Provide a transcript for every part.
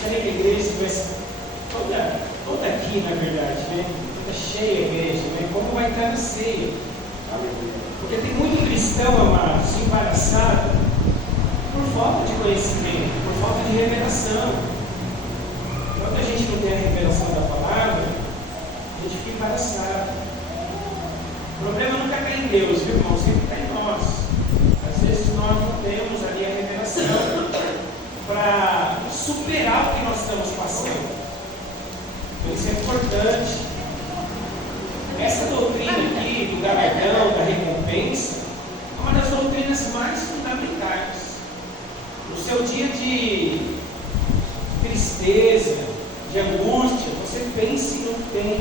está indo à igreja, mas toda aqui, na verdade, né? Toda cheia a igreja, né? Como vai estar na ceia? Porque tem muito cristão, amados, embaraçado por falta de conhecimento, por falta de revelação. Quando a gente não tem a revelação da palavra, a gente fica embaraçado. O problema nunca está em Deus, viu, irmão? Sempre está em nós. Às vezes nós não temos ali a revelação para superar o que nós estamos passando. Então isso é importante. Essa doutrina aqui do galardão, da recompensa, é uma das doutrinas mais fundamentais. No seu dia de tristeza, de angústia, você pense no que tem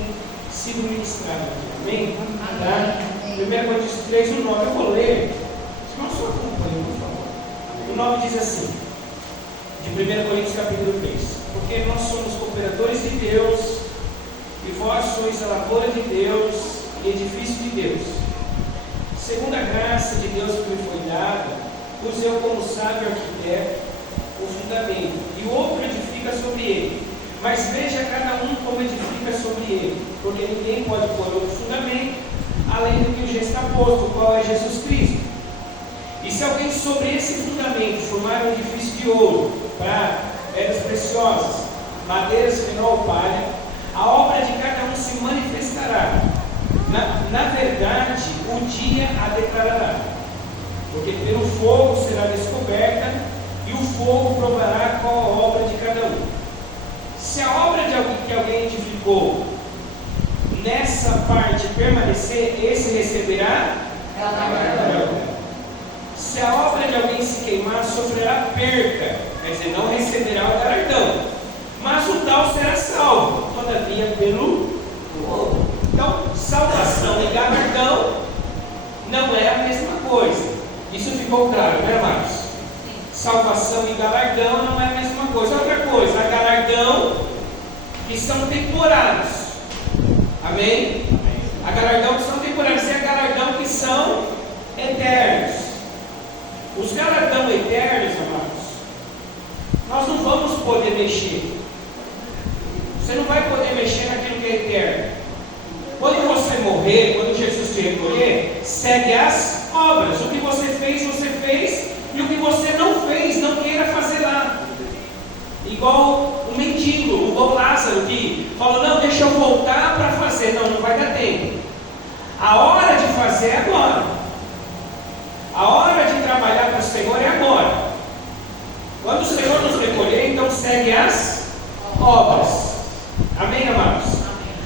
sido ministrado aqui. Amém? Tá? 1 Coríntios 3, o 9, eu vou ler. Se não só acompanhe, por favor. O 9 diz assim, de 1 Coríntios capítulo 3: porque nós somos cooperadores de Deus, e vós sois a lavoura de Deus e edifício de Deus. Segundo a graça de Deus que me foi dada, pus eu como sábio arquiteto o fundamento, e o outro edifica sobre ele. Mas veja cada um como edifica sobre ele, porque ninguém pode pôr outro fundamento, além do que já está posto, o qual é Jesus Cristo. E se alguém sobre esse fundamento formar um edifício de ouro, prata, pedras preciosas, madeiras, fenol, palha, a obra de cada um se manifestará. Na verdade, o dia a declarará, porque pelo fogo será descoberta, e o fogo provará qual a obra de cada um. Se a obra de alguém que alguém edificou nessa parte permanecer, esse receberá galardão. Se a obra de alguém se queimar, sofrerá perca, quer dizer, não receberá o galardão, mas o tal será salvo, todavia pelo fogo. Então, salvação e galardão não é a mesma coisa. Isso ficou claro, né, Marcos? Salvação e galardão não é a mesma coisa. Outra coisa, há galardão que são temporários. Amém? Há galardão que são temporários e há galardão que são eternos. Os galardão eternos, amados, nós não vamos poder mexer. Você não vai poder mexer naquilo que é eterno. Quando você morrer, quando Jesus te recolher, segue as obras. O que você fez, e o que você não fez, não queira fazer lá. Igual um mendigo, igual Lázaro, que falou, não, deixa eu voltar para fazer. Não, não vai dar tempo. A hora de fazer é agora. A hora de trabalhar para o Senhor é agora. Quando o Senhor nos recolher, então segue as obras. Amém, amados?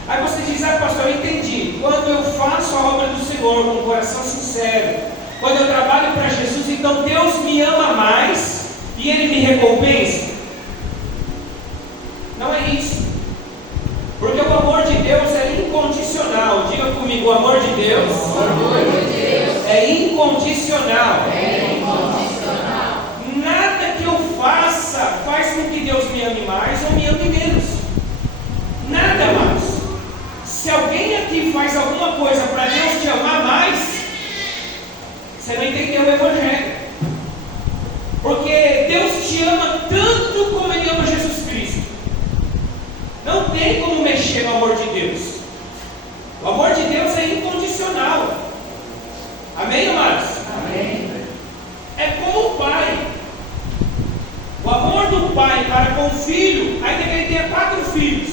Aí você diz, pastor, eu entendi. Quando eu faço a obra do Senhor com um coração sincero, quando eu trabalho para Jesus, então Deus me ama mais e Ele me recompensa? Não é isso. Porque o amor de Deus é incondicional. Diga comigo, o amor de Deus, é incondicional. Nada que eu faça faz com que Deus me ame mais ou me ame menos. Nada mais. Se alguém aqui faz alguma coisa para Deus te amar mais, você não entendeu o Evangelho. Porque Deus te ama tanto como Ele ama Jesus Cristo. Não tem como mexer no amor de Deus. O amor de Deus é incondicional. Amém, amados? Amém. É como o pai. O amor do pai para com o filho, ainda que ele tenha 4 filhos.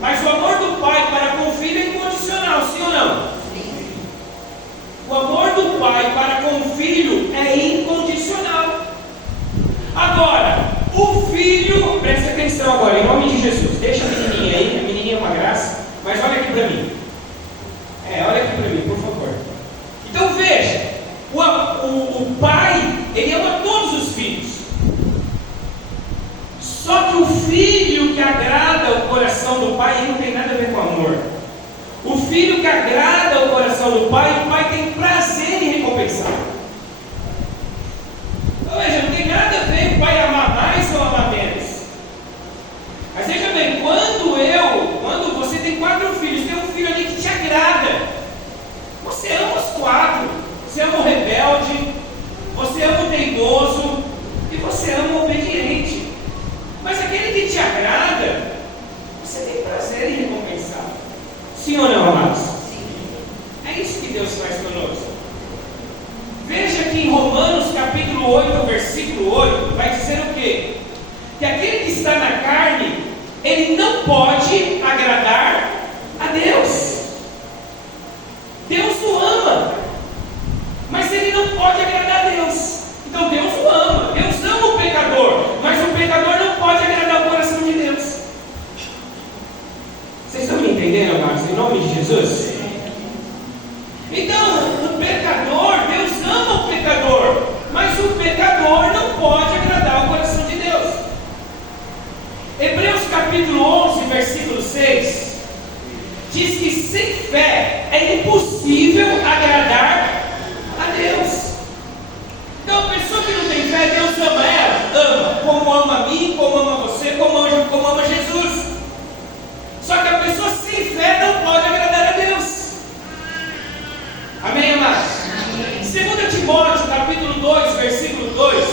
Mas o amor do pai para com o filho é incondicional, sim ou não? Sim. O amor do pai para com o filho é incondicional. Agora, o filho, preste atenção agora, em nome de Jesus, deixa a menininha aí, a menininha é uma graça, mas olha aqui para mim. Olha aqui para mim, por favor. Então veja, o pai, ele ama todos os filhos. Só que o filho que agrada o coração do pai, ele não tem nada a ver com amor. O filho que agrada o coração do pai, o pai tem prazer em recompensar. Então veja, não tem nada a ver com o pai amar mais ou amar menos. Mas veja bem, quando você tem 4 filhos, tem um filho ali que te agrada. Você ama os 4. Você ama o rebelde, você ama o teimoso e você ama o obediente. Mas aquele que quê? Que aquele que está na carne, ele não pode agradar a Deus. Deus o ama, mas ele não pode agradar a Deus. Então Deus o ama, Deus ama o pecador, mas o pecador não pode agradar o coração de Deus. Vocês estão me entendendo, amados? Em nome de Jesus? Então, o pecador, Deus ama o pecador, mas o pecador não pode agradar o coração de Deus. Hebreus capítulo 11, versículo 6, diz que sem fé é impossível agradar a Deus. Então, a pessoa que não tem fé, Deus ama ela, ama, como ama a mim, como ama você, como ama Jesus. Só que a pessoa sem fé não pode agradar a Deus. Amém, amados? 2 Timóteo, capítulo 2, versículo 2,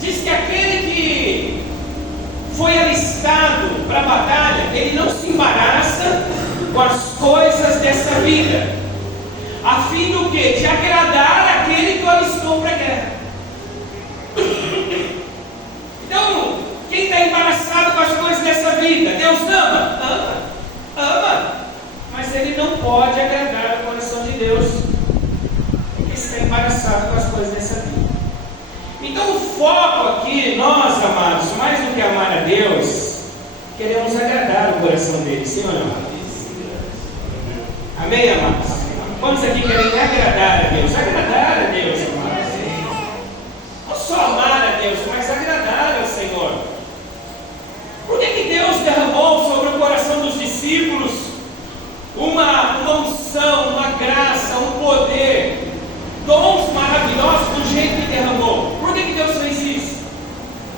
diz que aquele que foi alistado para a batalha, ele não se embaraça com as coisas dessa vida, a fim do quê? De agradar aquele que o alistou para a guerra. Então, quem está embaraçado com as coisas dessa vida, Deus ama? Ama, mas ele não pode agradar o coração de Deus, porque está embaraçado com as coisas dessa vida. Então o foco aqui, nós amados, mais do que amar a Deus, queremos agradar o coração dele, sim ou não? Amém, amados? Quantos aqui querem agradar a Deus? Agradar a Deus, amados. Não só amar a Deus, mas agradar ao Senhor. Por que Deus derramou sobre o coração dos discípulos uma unção, uma graça, um poder, dons maravilhosos do jeito que derramou? Por que Deus fez isso?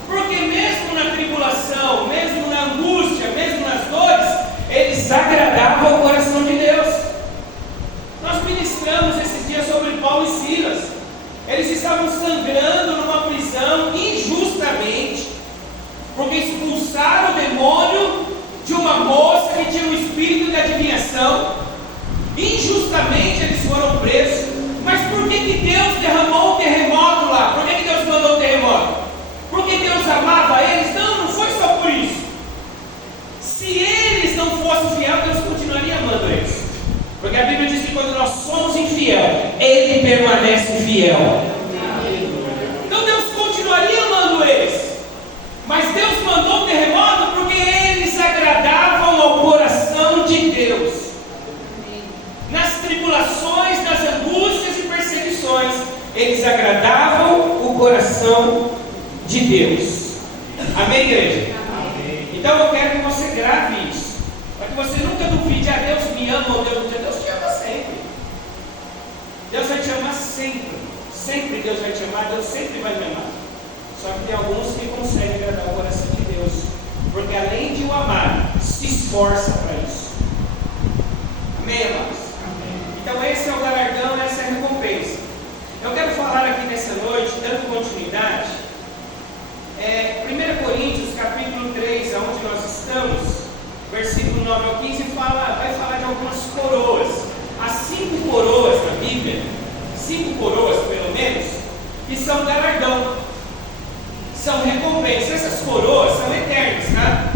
Porque mesmo na tribulação, mesmo na angústia, mesmo nas dores, eles agradavam o coração de Deus. Nós ministramos esses dias sobre Paulo e Silas. Eles estavam sangrando numa prisão injustamente, porque expulsaram o demônio de uma moça que tinha um espírito de adivinhação. Injustamente eles foram presos. Mas por que Deus derramou um terremoto lá? Por que Deus mandou um terremoto? Porque Deus amava eles? Não, não foi só por isso. Se eles não fossem fiéis, Deus continuaria amando eles. Porque a Bíblia diz que quando nós somos infiel, Ele permanece fiel. Então Deus continuaria amando eles. Mas Deus mandou um terremoto porque eles agradavam ao coração de Deus. Nas tribulações, nas angústias e perseguições, eles agradavam o coração de Deus. Amém, igreja? Amém. Então eu quero que você grave isso, para que você nunca duvide: ah, Deus me ama, ou Deus te ama sempre. Deus vai te amar sempre. Sempre Deus vai te amar, Deus sempre vai me amar. Só que tem alguns que conseguem agradar o coração de Deus, porque além de o amar, se esforça para isso. Amém, amados? Então esse é o galardão, essa é a recompensa. Eu quero falar aqui nessa noite, dando continuidade, 1 Coríntios capítulo 3, onde nós estamos, versículo 9 ao 15, vai falar de algumas coroas. Há 5 coroas na Bíblia, 5 coroas pelo menos, que são galardão, são recompensas. Essas coroas são eternas, tá?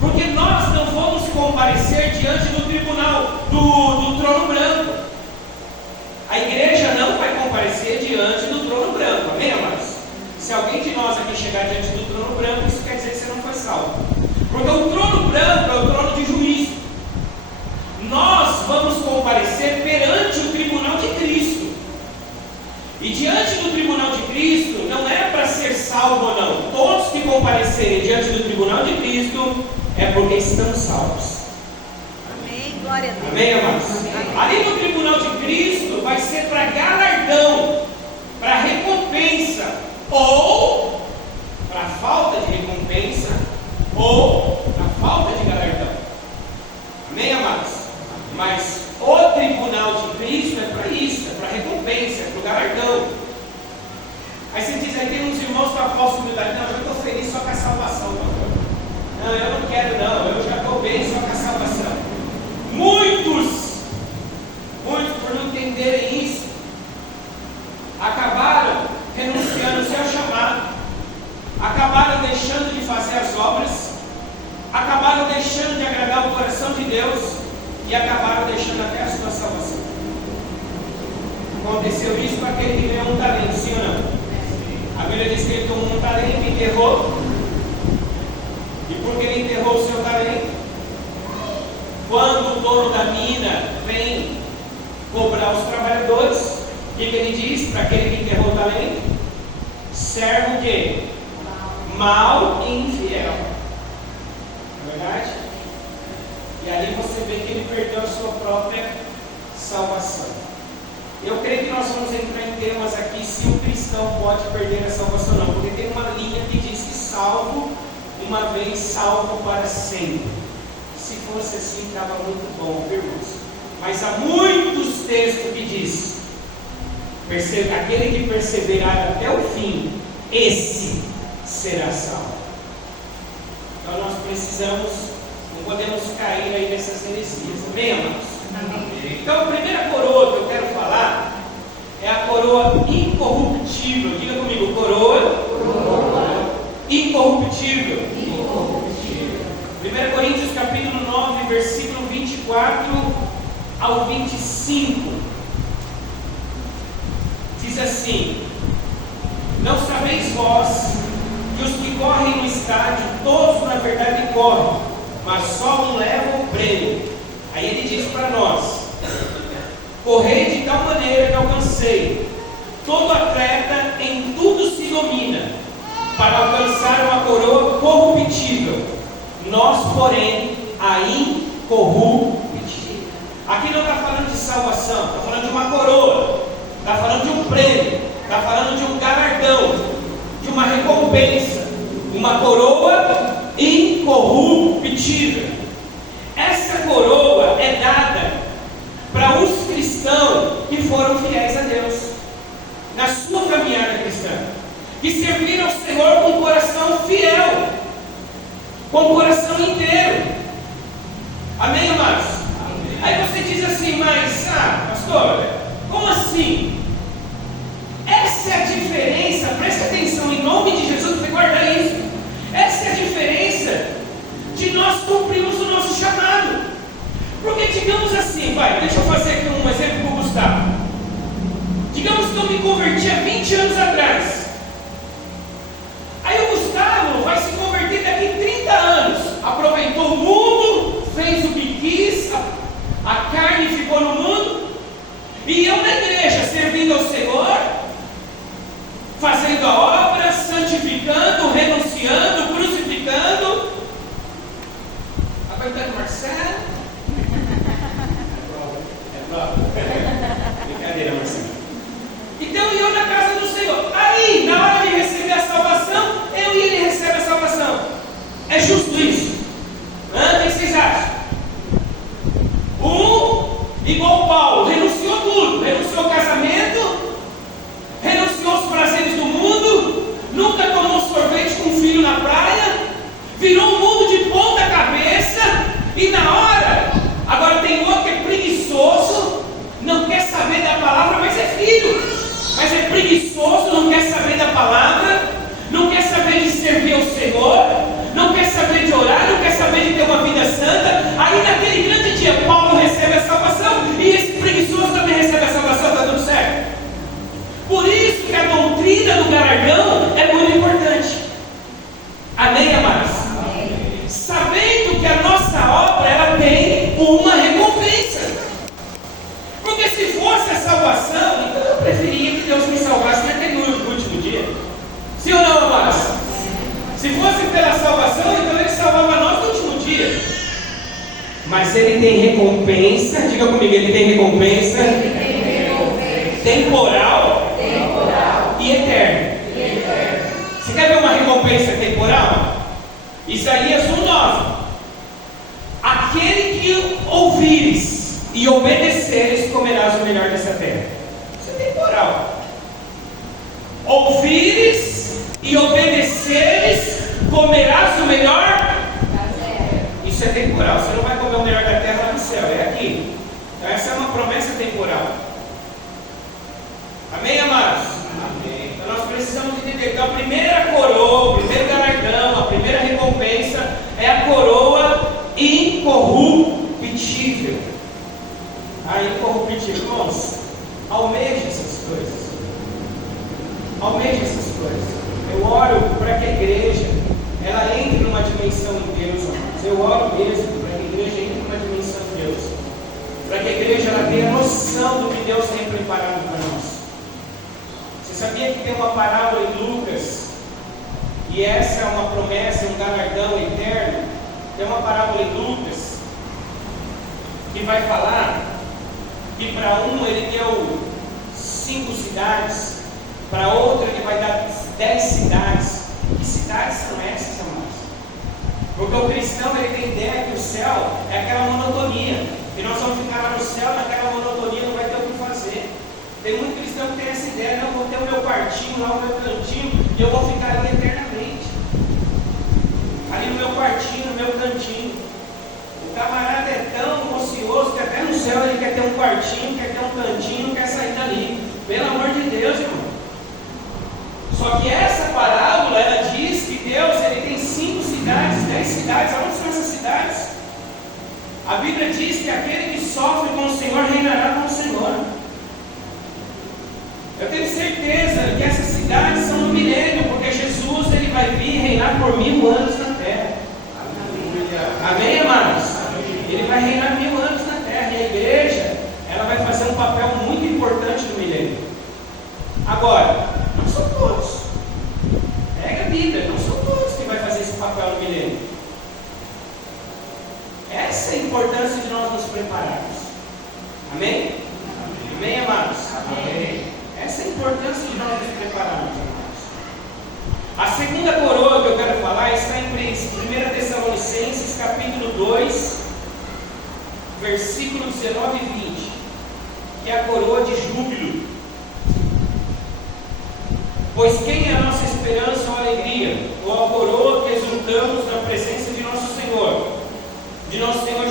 Porque nós não vamos comparecer diante do tribunal, do trono branco. A igreja não vai comparecer diante do trono branco, amém, amados? Se alguém de nós aqui chegar diante do trono branco, isso quer dizer que você não foi salvo. Porque o trono branco é o trono de juízo. Nós vamos comparecer perante o tribunal de Cristo. E diante do tribunal de Cristo, não é para ser salvo ou não. Todos que comparecerem diante do tribunal de Cristo é porque estão salvos. Amém, glória a Deus. Amém, amados? Amém. Ali no tribunal de Cristo vai ser para galardão, para recompensa, ou para falta de recompensa, ou para falta de galardão. Amém, amados? Mas o tribunal de Cristo é para isso, é para recompensa, é para o galardão. Aí você diz: aí tem uns irmãos com a falsa humildade: não, eu estou feliz só com a salvação, pastor. Não, eu não quero não, eu já estou bem só com a salvação. Muitos por não entenderem isso, acabaram renunciando ao seu chamado, salvação de Deus e acabaram deixando até a sua salvação. Aconteceu isso com aquele que ganhou um talento, sim ou não? A Bíblia diz que ele tomou um talento, enterrou. E porque ele enterrou o seu talento, quando o dono da mina vem cobrar os trabalhadores, o que ele diz para aquele que enterrou o talento? Servo de mal e infiel. Não é verdade? E aí você vê que ele perdeu a sua própria salvação. Eu creio que nós vamos entrar em temas aqui se o cristão pode perder a salvação ou não, porque tem uma linha que diz que salvo uma vez, salvo para sempre. Se fosse assim, estava muito bom, irmãos. Mas há muitos textos que diz: aquele que perseverar até o fim, esse será salvo. Então nós precisamos, não podemos cair aí nessas heresias. Amém, amados? Amém. Então a primeira coroa que eu quero falar é a coroa incorruptível. Diga comigo, coroa incorruptível. 1 Coríntios capítulo 9, versículo 24 ao 25. Diz assim: não sabeis vós que os que correm no estádio, todos na verdade correm, mas só um leva o prêmio. Aí ele diz para nós: correi de tal maneira que alcancei. Todo atleta em tudo se domina, para alcançar uma coroa corruptível. Nós, porém, a incorruptível. Aqui não está falando de salvação, está falando de uma coroa, está falando de um prêmio, está falando de um galardão, de uma recompensa, uma coroa incorruptível. Essa coroa é dada para os cristãos que foram fiéis a Deus na sua caminhada cristã, que serviram ao Senhor com o coração fiel, com o coração inteiro. Amém, amados? Amém. Aí você diz assim: mas, pastor, como assim? Essa é a diferença, preste atenção, em nome de Jesus, você guarda isso. Essa é a diferença de nós cumprirmos o nosso chamado. Porque digamos assim, deixa eu fazer aqui um exemplo com o Gustavo. Digamos que eu me converti há 20 anos atrás. Aí o Gustavo vai se converter daqui a 30 anos. Aproveitou o mundo, fez o que quis, a carne ficou no mundo. E eu na igreja, servindo ao Senhor, fazendo a obra, santificando, renunciando, crucificando, aguentando Marcelo. Brincadeira, Marcelo. Então eu na casa do Senhor. Aí, na hora de receber a salvação, eu e ele recebe a salvação. É justo isso? O que vocês acham? Igual Paulo, renunciou tudo. Renunciou ao casamento, renunciou aos prazeres do mundo, nunca tomou sorvete com um filho na praia, virou o mundo de ponta cabeça. E na hora, agora tem outro que é preguiçoso, não quer saber da palavra, mas é filho. Mas é preguiçoso, não quer saber da palavra, não quer saber de servir ao Senhor, não quer saber de orar, não quer saber de ter uma vida santa. Aí naquele grande dia, Paulo recebe a salvação e esse preguiçoso também recebe a salvação, está tudo certo? Por isso que a doutrina do galardão é muito importante. Amém, amados? Amém. Sabendo que a nossa obra, ela tem uma recompensa. Porque se fosse a salvação, então eu preferia que Deus me salvasse naquele último dia. Sim ou não, amados? Se fosse pela salvação, então Ele salvava nós no último dia. Mas Ele tem recompensa, diga comigo, Ele tem recompensa, temporal e eterna. Você quer ver uma recompensa temporal? Isaías 1:9. Aquele que ouvires e obedeceres, comerás o melhor dessa terra. Isso é temporal. Ouvires e obedeceres, comerás o melhor. Isso é temporal. Você não vai comer o melhor da terra lá no céu, é aqui. Então essa é uma promessa temporal. Amém, amados? Amém. Então nós precisamos entender que a primeira coroa, o primeiro galardão, a primeira recompensa é a coroa incorruptível. eu oro mesmo para que a igreja entre numa dimensão de Deus, para que a igreja ela tenha noção do que Deus tem preparado para nós. Você sabia que tem uma parábola em Lucas, e essa é uma promessa, um galardão eterno? Tem uma parábola em Lucas que vai falar que para um ele deu 5 cidades, para outro ele vai dar 10 cidades. Que cidades são essas, amados? Porque o cristão ele tem ideia que o céu é aquela monotonia, e nós vamos ficar lá no céu, naquela monotonia, não vai ter o que fazer. Tem muito cristão que tem essa ideia: não, vou ter o meu quartinho lá, o meu cantinho, e eu vou ficar ali eternamente, ali no meu quartinho, no meu cantinho. O camarada é tão ocioso que até no céu ele quer ter um quartinho, quer ter um cantinho, não quer sair dali. Pelo amor de Deus, irmão. Só que essa parábola, ela diz que Deus ele tem 5 cidades, 10 cidades. Aonde são essas cidades? A Bíblia diz que aquele que sofre com o Senhor reinará com o Senhor. Eu tenho certeza que essas cidades são no milênio, porque Jesus ele vai vir reinar por 1000 anos na terra. Amém, amados? Ele vai reinar 1000 anos na terra, e a igreja ela vai fazer um papel muito importante no milênio. Agora, não são todos. Pega a Bíblia, não são todos que vai fazer esse papel no milênio. Essa é a importância de nós nos prepararmos. Amém? Amém, amados? Amém. Essa é a importância de nós nos prepararmos, amados. A segunda coroa que eu quero falar está em 1 Tessalonicenses capítulo 2, versículos 19 e 20, que é a coroa de júbilo. Pois quem é a nossa esperança ou alegria, ou a coroa que exultamos na presença de nosso Senhor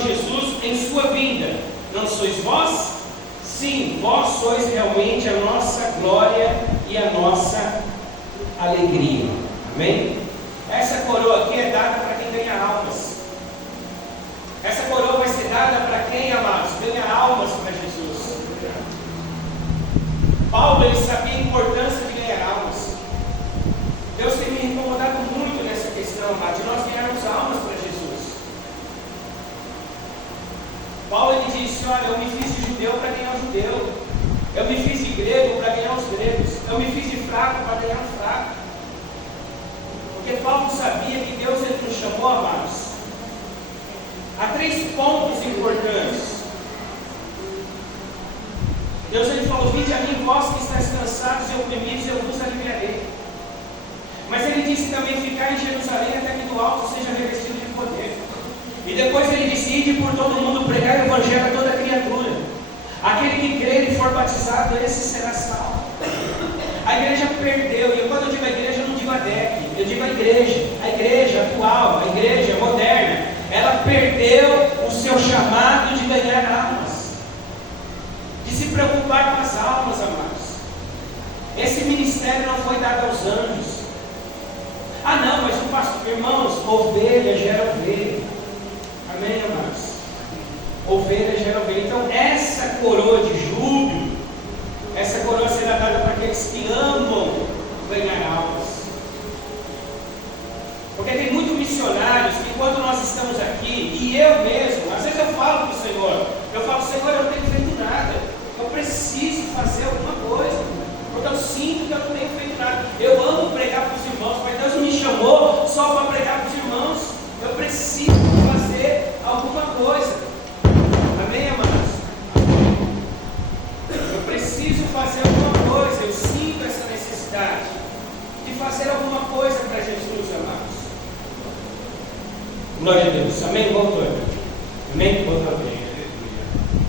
Jesus em sua vinda? Não sois vós? Sim, vós sois realmente a nossa glória e a nossa alegria. Amém? Essa coroa aqui é dada para quem ganha almas. Essa coroa vai ser dada para quem, amados, ganha almas para Jesus. Paulo ele sabia a importância de ganhar almas. Deus tem me incomodado muito nessa questão, amados, de nós ganharmos almas para Jesus. Paulo ele disse: olha, eu me fiz de judeu para ganhar o judeu, eu me fiz de grego para ganhar os gregos, eu me fiz de fraco para ganhar os fracos. Porque Paulo sabia que Deus ele nos chamou, amados, há 3 pontos importantes. Deus ele falou: vinde a mim, vós que estáis cansados e oprimidos, eu vos aliviarei. Mas ele disse também: ficar em Jerusalém até que do alto seja revestido de poder. E depois ele disse: ide por todo mundo, pregar o evangelho a toda criatura. Aquele que crer e for batizado, esse será salvo. A igreja perdeu, e quando eu digo a igreja, eu não digo a DEC, eu digo a igreja atual, a igreja moderna. Ela perdeu o seu chamado de ganhar almas, de se preocupar com as almas, amados. Esse ministério não foi dado aos anjos. Ah não, mas o pastor, irmãos, ovelha gera ovelha. Amém, amados? Ovelha gera ovelha. Então essa coroa de júbilo, essa coroa será dada para aqueles que amam ganhar almas. Porque tem muitos missionários que quando nós estamos aqui, e eu mesmo, às vezes eu falo para o Senhor, Senhor, eu não tenho feito nada, eu preciso fazer alguma coisa, porque eu sinto que eu não tenho feito nada. Eu amo pregar para os irmãos, mas Deus não me chamou só para pregar para os irmãos. Eu preciso fazer alguma coisa. Amém, amados? Eu preciso fazer alguma coisa. Eu sinto essa necessidade de fazer alguma coisa para Jesus, amados. Glória a Deus. Amém? Voltou. Amém? Voltou.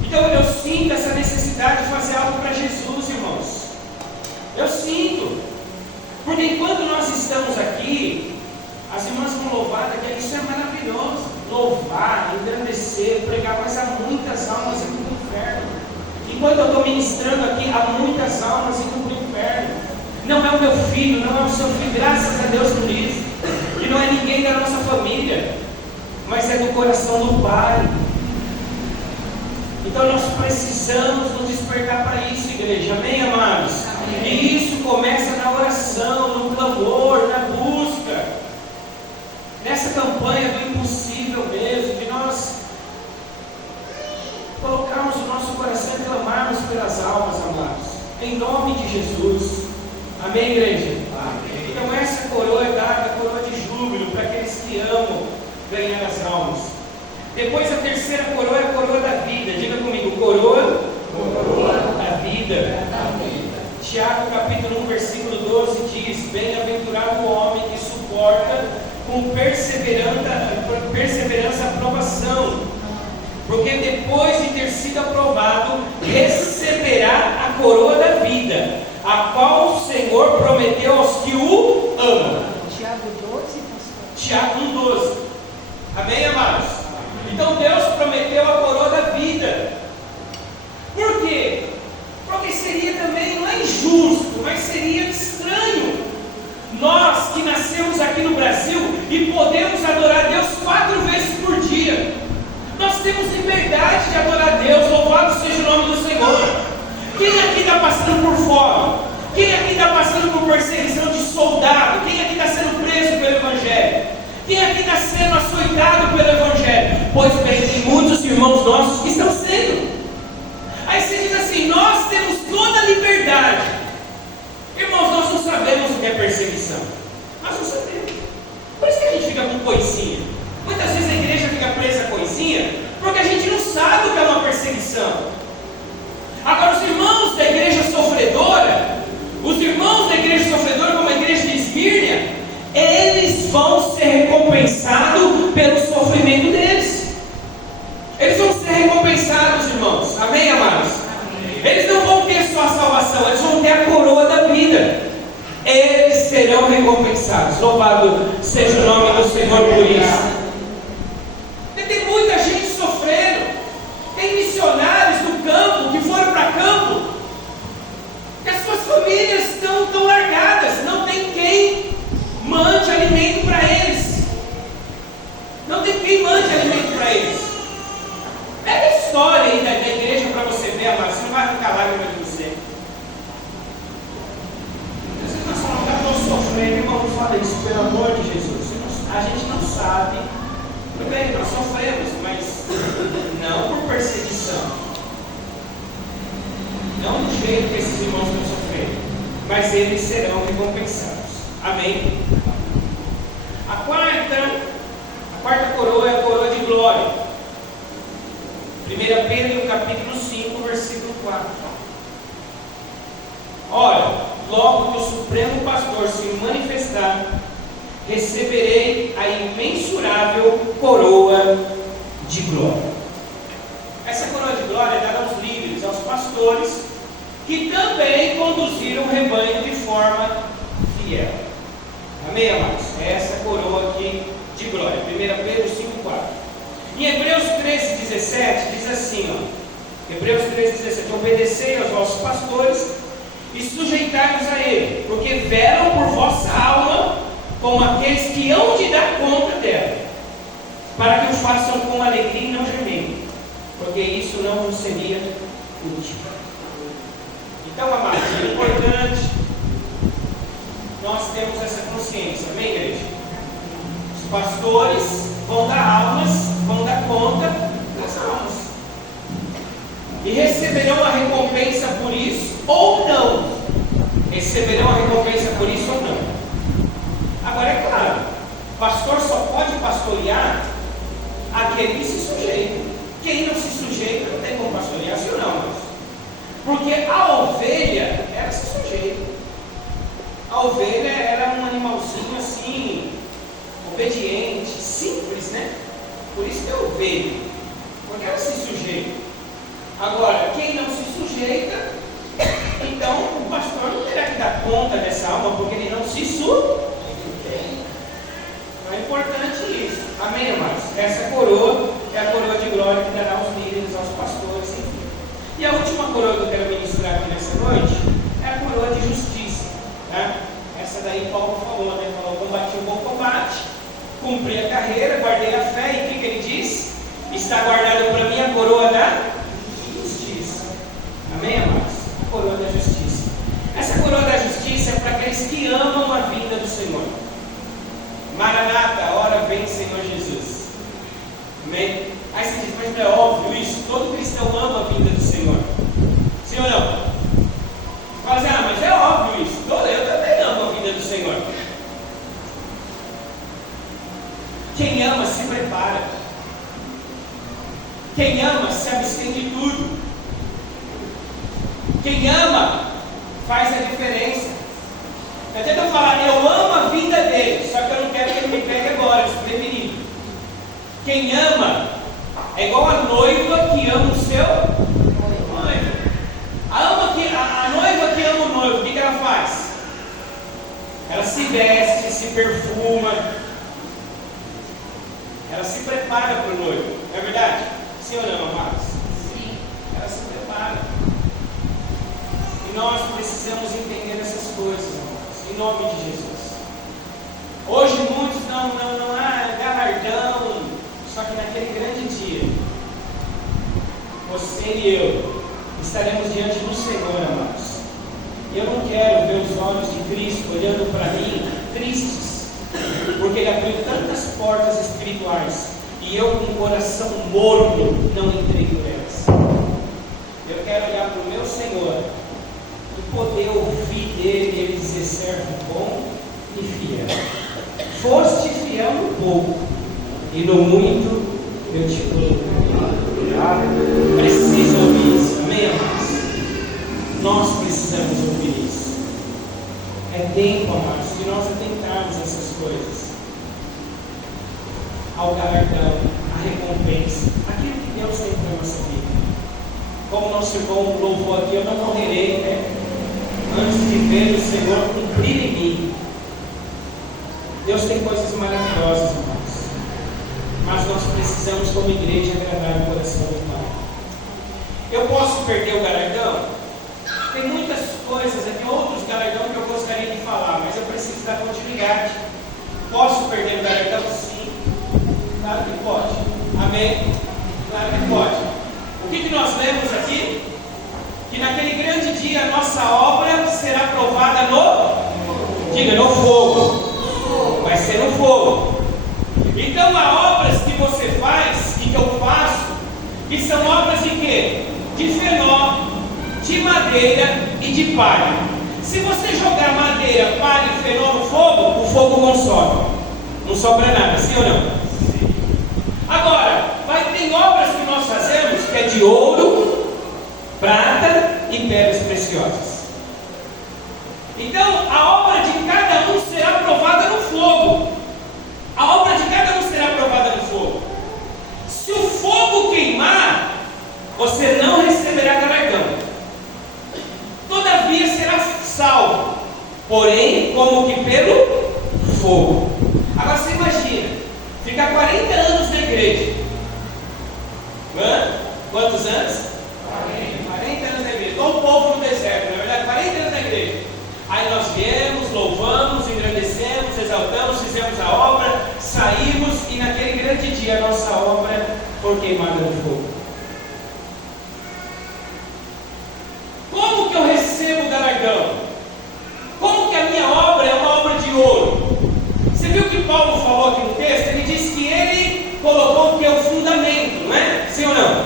Então eu sinto essa necessidade de fazer algo para Jesus, irmãos. Eu sinto. Porque enquanto nós estamos aqui, as irmãs vão louvar, que isso é maravilhoso. Louvar, engrandecer, pregar, mas há muitas almas indo para o inferno. Enquanto eu estou ministrando aqui, há muitas almas indo para o inferno. Não é o meu filho, não é o seu filho, graças a Deus por isso. E não é ninguém da nossa família, mas é do coração do Pai. Então nós precisamos nos despertar para isso, igreja. Amém, amados? Amém. E isso começa na oração, no clamor, na busca. Nessa campanha do impossível mesmo. Depois a terceira coroa é a coroa da vida. Diga comigo, coroa da vida. Tiago capítulo 1, versículo 12 diz: bem-aventurado o homem que suporta com perseverança a aprovação, porque depois de ter sido aprovado, receberá a coroa da vida, a qual o Senhor prometeu aos que o amam. Tiago 12, pastor. Tiago 1,12. Amém, amados? Então Deus prometeu a coroa da vida. Por quê? Porque seria também, não é injusto, mas seria estranho nós que nascemos aqui no Brasil e podemos adorar a Deus 4 vezes por dia. Nós temos liberdade de adorar a Deus, louvado seja o nome do Senhor. Quem aqui está passando por fome? Quem aqui está passando por perseguição de soldado? Quem aqui está sendo preso pelo Evangelho? Quem aqui está sendo açoitado pelo Evangelho? Pois bem, tem muitos irmãos nossos que estão sendo. Aí você diz assim: nós temos toda a liberdade. Irmãos, nós não sabemos o que é perseguição. Nós não sabemos. Por isso que a gente fica com coisinha. Muitas vezes a igreja fica presa a coisinha, porque a gente não sabe o que é uma perseguição. Agora, os irmãos da igreja sofredora, como a igreja de Esmirna, eles vão ser recompensados pelo sofrimento deles. Eles vão ser recompensados, irmãos. Amém, amados? Amém. Eles não vão ter só a salvação, eles vão ter a coroa da vida. Eles serão recompensados. Louvado seja o nome do Senhor por isso. E tem muita gente sofrendo. Tem missionários do campo que foram para campo, que as suas famílias estão largadas. Não tem quem mande alimento para eles. Não tem quem mande alimento para eles. Pega a história aí da igreja para você ver, amado. Você não vai arrancar lágrimas de você. Vocês não falam que eu estou sofrendo, irmão. Não fala isso, pelo amor de Jesus. A gente não sabe. Tudo bem, nós sofremos, mas não por perseguição. Não do jeito que esses irmãos estão sofrendo. Mas eles serão recompensados. Amém? A quarta coroa é a coroa de glória. 1 Pedro capítulo 5, versículo 4. Ora, logo que o Supremo Pastor se manifestar, receberei a imensurável coroa de glória. Essa coroa de glória é dada aos líderes, aos pastores, que também conduziram o rebanho de forma fiel. Amém, amados? É essa coroa aqui de glória. 1 Pedro 5, 4. Em Hebreus 13, 17, diz assim, ó, Hebreus 13, 17, obedecei aos vossos pastores e sujeitai-vos a ele, porque velam por vossa alma como aqueles que hão de dar conta dela, para que o façam com alegria e não gemendo, porque isso não vos seria útil. Então, amados, é importante nós termos essa consciência, amém, igreja? Os pastores vão dar almas, vão dar conta das almas, e receberão a recompensa por isso ou não. Receberão a recompensa por isso ou não. Agora é claro, o pastor só pode pastorear aquele que se sujeita. Quem não se sujeita não tem como pastorear, sim ou não, mas? Porque a ovelha, ela se sujeita. A ovelha era um animalzinho assim, obediente, simples, né? Por isso que é ovelha, porque ela se sujeita. Agora, quem não se sujeita, então o pastor não terá que dar conta dessa alma, porque ele não se sujeita. Então é importante isso. Amém, amados? Essa coroa é a coroa de glória que dará aos líderes, aos pastores, enfim. E a última coroa que eu quero ministrar aqui nessa noite é a coroa de justiça. Né? Essa daí Paulo falou, né? Falou: combati o bom combate, cumpri a carreira, guardei a fé. E o que ele diz? Está guardada para mim a coroa da justiça. Amém, amados? A coroa da justiça. Essa coroa da justiça é para aqueles que amam a vinda do Senhor. Maranata, ora vem Senhor Jesus. Amém? Aí você diz: mas não é óbvio isso? Todo cristão ama a vinda do Senhor. Sim ou não? Fala assim: ah, mas é óbvio isso. Eu também amo a vinda do Senhor. Quem ama se prepara. Quem ama se abstém de tudo. Quem ama faz a diferença. Não adianta eu falar, eu amo a vida dele, só que eu não quero que ele me pegue agora, desprevenido. Quem ama é igual a noiva que ama o seu noivo. A noiva que ama o noivo, o que ela faz? Ela se veste, se perfuma, ela se prepara para o noivo. Não é verdade? Sim ou não, amados? Sim. Ela se prepara. E nós precisamos entender essas coisas, amados, em nome de Jesus. Hoje muitos não galardão, só que naquele grande dia, você e eu estaremos diante do Senhor, amados. Eu não quero ver os olhos de Cristo olhando para mim, tristes, porque Ele abriu tantas portas espirituais e eu com o coração morno não entrei por elas. Eu quero olhar para o meu Senhor e poder ouvir dele e Ele dizer: servo bom e fiel. Foste fiel no pouco, e no muito eu te colocarei. Precisa ouvir isso, amém, amados? Nós precisamos ouvir isso. É tempo, amados, de nós atentarmos essas coisas. Ao galardão, à recompensa, aquilo que Deus tem para a nossa vida. Como nosso irmão louvou aqui, eu não morrerei, né? Antes de ver o Senhor cumprir em mim. Deus tem coisas maravilhosas, irmãos. Mas nós precisamos, como igreja, agradar o coração do Pai. Eu posso perder o galardão? Tem muitas coisas aqui, outros galardão que eu gostaria de falar, mas eu preciso dar continuidade. Posso perder o galardão? Sim. Claro que pode. Amém? Claro que pode. O que nós lemos aqui? Que naquele grande dia a nossa obra será provada no fogo. Vai ser no fogo. Então há obras que você faz e que eu faço, que são obras de quê? De fenó, de madeira e de palha. Se você jogar madeira, palha e fenó no fogo, o fogo consome. Não sobra nada, sim ou não? Sim. Agora, tem obras que nós fazemos que é de ouro, prata e pedras preciosas. Então, a obra de cada um será provada no fogo. A obra de cada um será provada no fogo. Se o fogo queimar, você não receberá galardão. Todavia será salvo, porém, como que pelo fogo. Agora você imagina, ficar 40 anos na igreja. Quantos anos? 40 anos na igreja. Igual o povo no deserto, na verdade, 40 anos na igreja. Aí nós viemos, louvamos, engrandecemos, exaltamos, fizemos a obra, saímos e naquele grande dia a nossa obra foi queimada no fogo. Como que eu recebo o galardão? Como que a minha obra é uma obra de ouro? Você viu o que Paulo falou aqui no texto? Ele disse que ele colocou o que é o fundamento, não é? Sim ou não?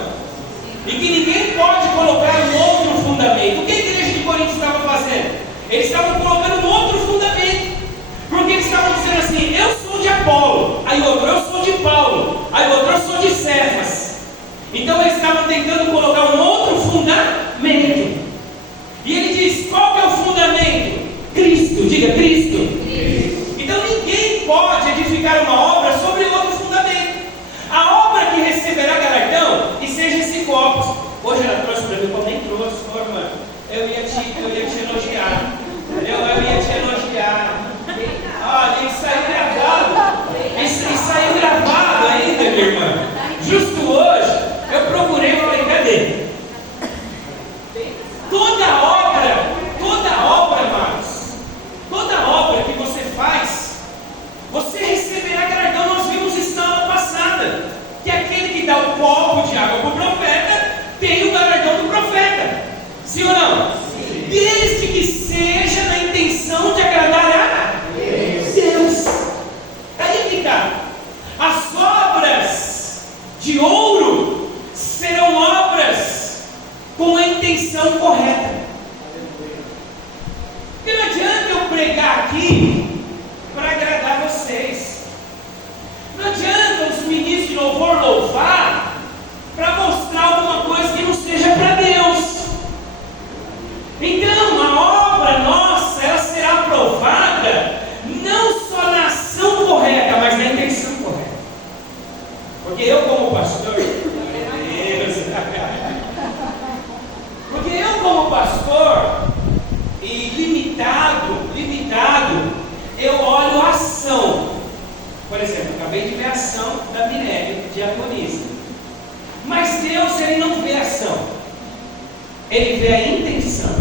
E que ninguém pode colocar um outro fundamento. O que a igreja de Corinto estava fazendo? Eles estavam colocando um outro fundamento. Porque eles estavam dizendo assim: eu sou de Apolo, aí outro, eu sou de Paulo, aí outro, eu sou de Cefas. Então eles estavam tentando colocar um outro fundamento. E ele diz: qual que é o fundamento? Cristo, diga Cristo. Então ninguém pode edificar uma obra sobre outro fundamento. A obra que receberá galardão, e seja esse copo. Hoje ela trouxe para mim, eu nem trouxe, irmã. Eu ia te elogiar. Entendeu? Eu ia te elogiar. Olha, isso saiu gravado. Isso saiu gravado ainda, minha irmã. Justo hoje, eu procurei e falei: cadê? Toda obra, amados, toda obra que você faz, você receberá galardão. Nós vimos isso na aula passada, que aquele que dá o copo de água para o profeta tem o galardão do profeta. Sim ou não? Sim. Desde que seja exemplo, acabei de ver a ação da Minéria, diaconisa. Mas Deus, Ele não vê a ação. Ele vê a intenção.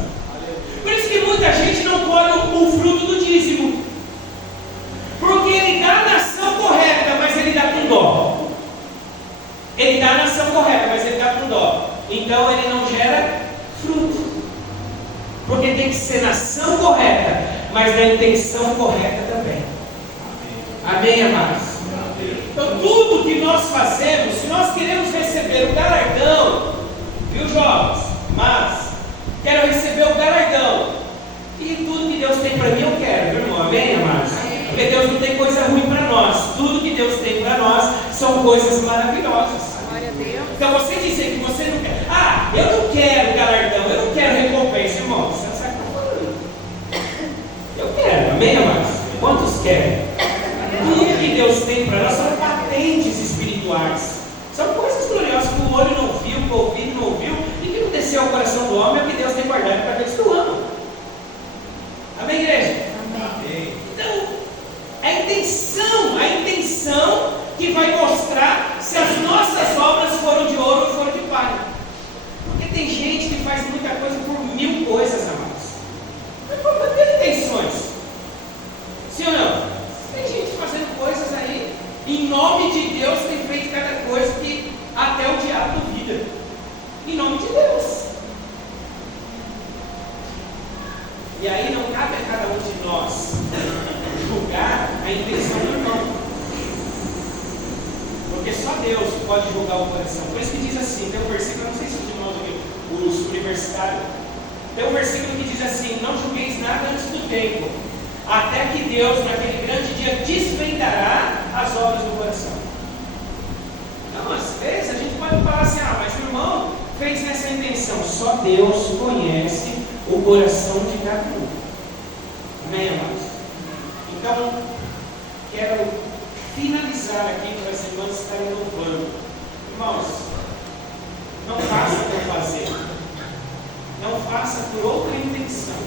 Por isso que muita gente não colhe o fruto do dízimo. Porque ele dá na ação correta, mas ele dá com dó. Ele dá na ação correta, mas ele dá com dó. Então ele não gera fruto. Porque tem que ser na ação correta, mas na intenção correta também. Amém, amados? Então tudo que nós fazemos, se nós queremos receber o galardão, viu, jovens? Mas quero receber o galardão. E tudo que Deus tem para mim eu quero, viu, irmão? Amém, amados? Porque Deus não tem coisa ruim para nós. Tudo que Deus tem para nós são coisas maravilhosas. Glória a Deus. Então você dizer que você não quer, eu não quero galardão, eu não quero recompensa, irmão, você não sabe o que está falando. Eu quero, amém, amados? Quantos querem? Tudo que Deus tem para nós são patentes espirituais. São coisas gloriosas que o olho não viu, que o ouvido não ouviu e que não desceu ao coração do homem, é o que Deus tem guardado para aqueles que o amam. Amém, igreja? Amém. Então, a intenção que vai mostrar se as nossas obras foram de ouro ou foram de palha. Porque tem gente que faz muita coisa por 1000 coisas, amados. Mas por ter intenções. Sim ou não? Tem gente fazendo coisas aí, em nome de Deus, tem feito cada coisa que até o diabo duvida. Em nome de Deus. E aí não cabe a cada um de nós julgar a intenção do irmão. Porque só Deus pode julgar o coração. Por isso que diz assim, tem um versículo, eu não sei se os irmãos aqui, os universitários, tem um versículo que diz assim: não julgueis nada antes do tempo, até que Deus, naquele grande dia, desvendará as obras do coração. Então, às vezes, a gente pode falar assim: mas o irmão fez nessa intenção. Só Deus conhece o coração de cada um. Amém, amados? Então, quero finalizar aqui para as irmãs estarem louvando. Irmãos, não faça por fazer. Não faça por outra intenção.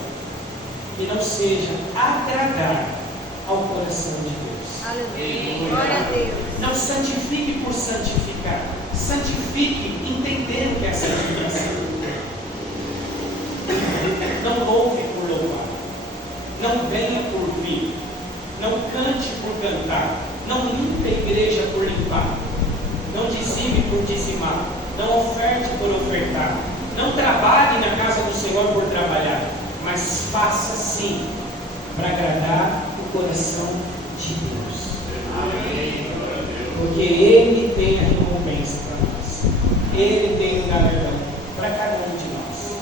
Que não seja agradar ao coração de Deus. Aleluia. Glória a Deus. Não santifique por santificar. Santifique entendendo que é santificação. Não louve por louvar. Não venha por vir. Não cante por cantar. Não limpe a igreja por limpar. Não dizime por dizimar. Não oferte por ofertar. Não trabalhe na casa do Senhor por trabalhar. Mas faça sim para agradar o coração de Deus. Amém. Porque Ele tem a recompensa para nós. Ele tem o galardão para cada um de nós.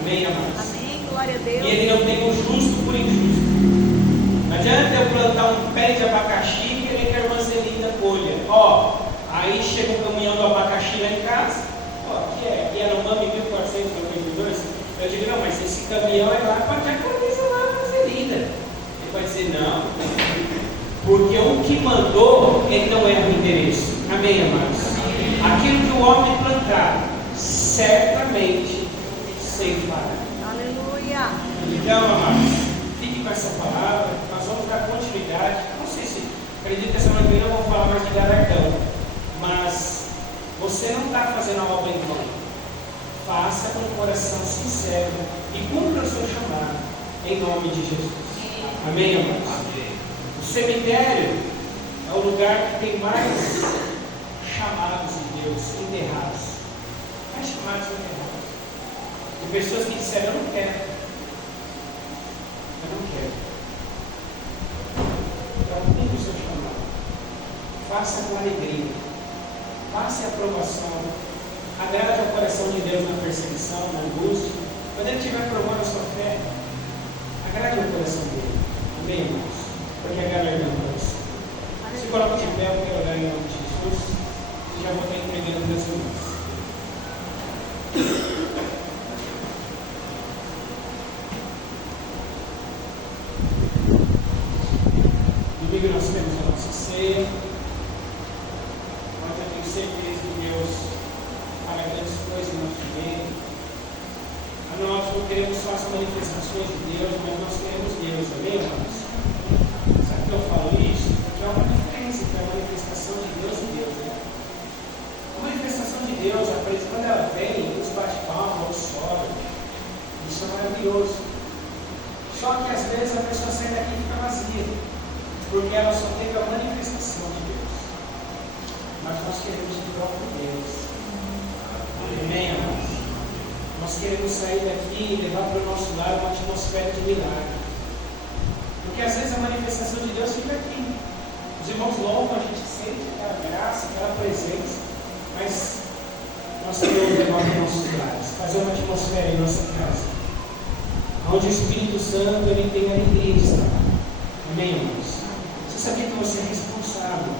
Amém, amados? Amém, glória a Deus. E Ele não tem o justo por injusto. Não adianta eu plantar um pé de abacaxi e querer que a irmã Zelinda colha. Aí chega um caminhão do abacaxi lá em casa. Aqui é no MAMI 1492. Eu digo: não, mas esse caminhão é lá para a diaconisa lá na Zelinda. Ele vai dizer: não, porque o que mandou, ele não erra o endereço. Amém, amados? Aquilo que o homem plantar, certamente ceifará. Aleluia. Então, amados, fique com essa palavra. Nós vamos dar continuidade. Não sei se, acredito que essa semana que vem não vou falar mais de galardão, mas você não está fazendo a obra em vão. Faça com o coração sincero e cumpra o seu chamado, em nome de Jesus. Amém, amados? Amém. O cemitério é o lugar que tem mais chamados de Deus enterrados. Mais chamados enterrados. De pessoas que disseram: eu não quero. Eu não quero. Então, cumpra o seu chamado. Faça com alegria. Faça a aprovação. Agrade ao coração de Deus na perseguição, na angústia. Quando Ele estiver provando a sua fé, agrade ao coração dele. Amém, irmãos? Porque é galardão para você. Se coloque de pé, eu quero orar em nome de Jesus. E já vou estar entregando para as irmãs. Domingo nós temos a nossa ceia. Mas eu tenho certeza que Deus fará grandes coisas no nosso meio. Nós não queremos só as manifestações de Deus, mas nós queremos Deus, amém, irmãos? Sabe que eu falo isso? Porque é uma diferença entre a queremos sair daqui e levar para o nosso lar uma atmosfera de milagre. Porque às vezes a manifestação de Deus fica aqui. Os irmãos louvam, a gente sente aquela graça, aquela presença, mas nós queremos levar para os nossos lares, fazer uma atmosfera em nossa casa, onde o Espírito Santo ele tem a alegria de estar. Amém, irmãos? Você sabia que você é responsável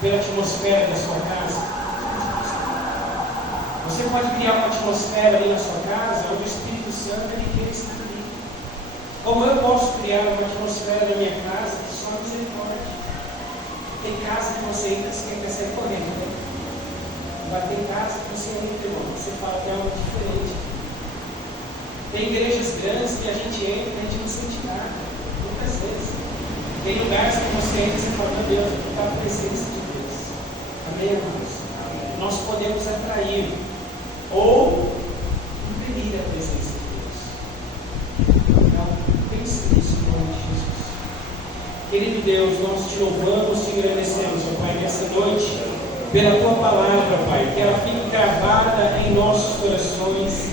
pela atmosfera da sua casa? Você pode criar uma atmosfera ali na sua casa, onde o Espírito Santo ele quer estar ali. Como eu posso criar uma atmosfera na minha casa que só misericórdia? Tem casa que você entra e quer sair correndo, né? Mas tem casa que você entra, irmão, você fala que é algo diferente. Tem igrejas grandes que a gente entra e a gente não sente nada, muitas vezes. Tem lugares que você entra e você fala, meu Deus, aqui está a presença de Deus. Amém, irmãos? Nós podemos atrair ou impedir a presença de Deus. Então, pense nisso em nome de Jesus. Querido Deus, nós te louvamos, te agradecemos, ó Pai, nessa noite, pela tua palavra, Pai, que ela fique gravada em nossos corações.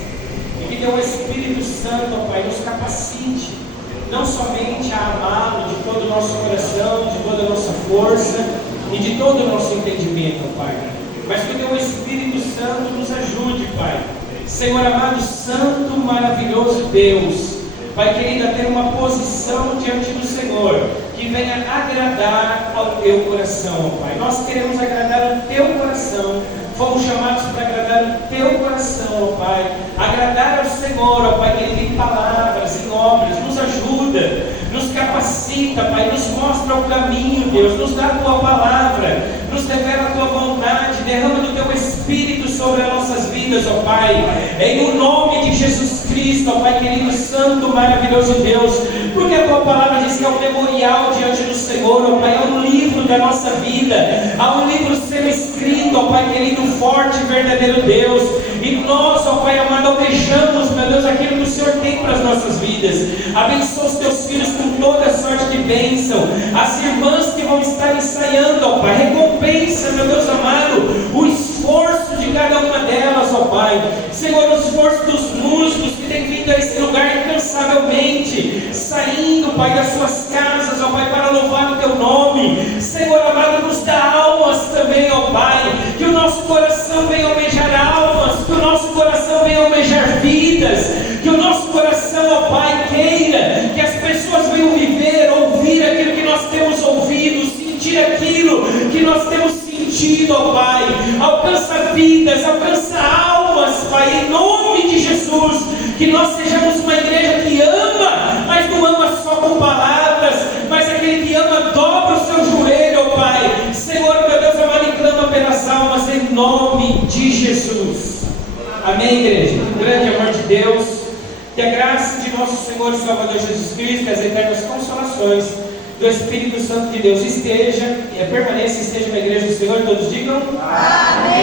E que teu Espírito Santo, ó Pai, nos capacite, não somente a amá-lo de todo o nosso coração, de toda a nossa força e de todo o nosso entendimento, ó Pai, mas que o teu Espírito Santo nos ajude, Pai. Senhor amado, santo, maravilhoso Deus, Pai querido, a ter uma posição diante do Senhor, que venha agradar ao teu coração, ó Pai. Nós queremos agradar ao teu coração. Fomos chamados para agradar o teu coração, ó Pai. Agradar ao Senhor, ó Pai, querido, em palavras, em obras. Nos ajuda, nos capacita, Pai. Nos mostra o caminho, Deus. Nos dá a tua palavra, nos revela a tua vontade. Derrama do teu Espírito sobre as nossas vidas, ó Pai. Em o nome de Jesus Cristo, ó Pai querido, santo, maravilhoso Deus. Porque a tua palavra diz que é um memorial diante do Senhor, ó Pai. É um livro da nossa vida. Há um livro sendo escrito, ó Pai querido, forte e verdadeiro Deus, e nós, ó Pai amado, almejamos, meu Deus, aquilo que o Senhor tem para as nossas vidas. Abençoa os teus filhos com toda sorte de bênção, as irmãs que vão estar ensaiando, ó Pai, recompensa, meu Deus amado, o esforço de cada uma delas, ó Pai. Senhor, o esforço dos músicos que têm vindo a esse lugar incansavelmente, saindo, Pai, das suas casas, ó Pai, para louvar o teu nome. Senhor amado, nos dá almas também, ó Pai, que o nosso coração venha almejar almas, que o nosso coração venha almejar vidas, que o nosso coração, ó Pai, queira que as pessoas venham viver, ouvir aquilo que nós temos ouvido, sentir aquilo que nós temos sentido, ó Pai. Alcança vidas, alcança almas, Pai, em nome de Jesus. Que nós sejamos uma igreja que ama, mas não ama só com palavras, mas aquele que ama dobra o seu joelho, ó Pai. Senhor, meu Deus amado, e clama pelas almas em nome de Jesus. Amém, igreja? Grande amor de Deus, que a graça de nosso Senhor e Salvador Jesus Cristo, as eternas consolações do Espírito Santo de Deus esteja, e a permanência esteja na igreja do Senhor, todos digam amém.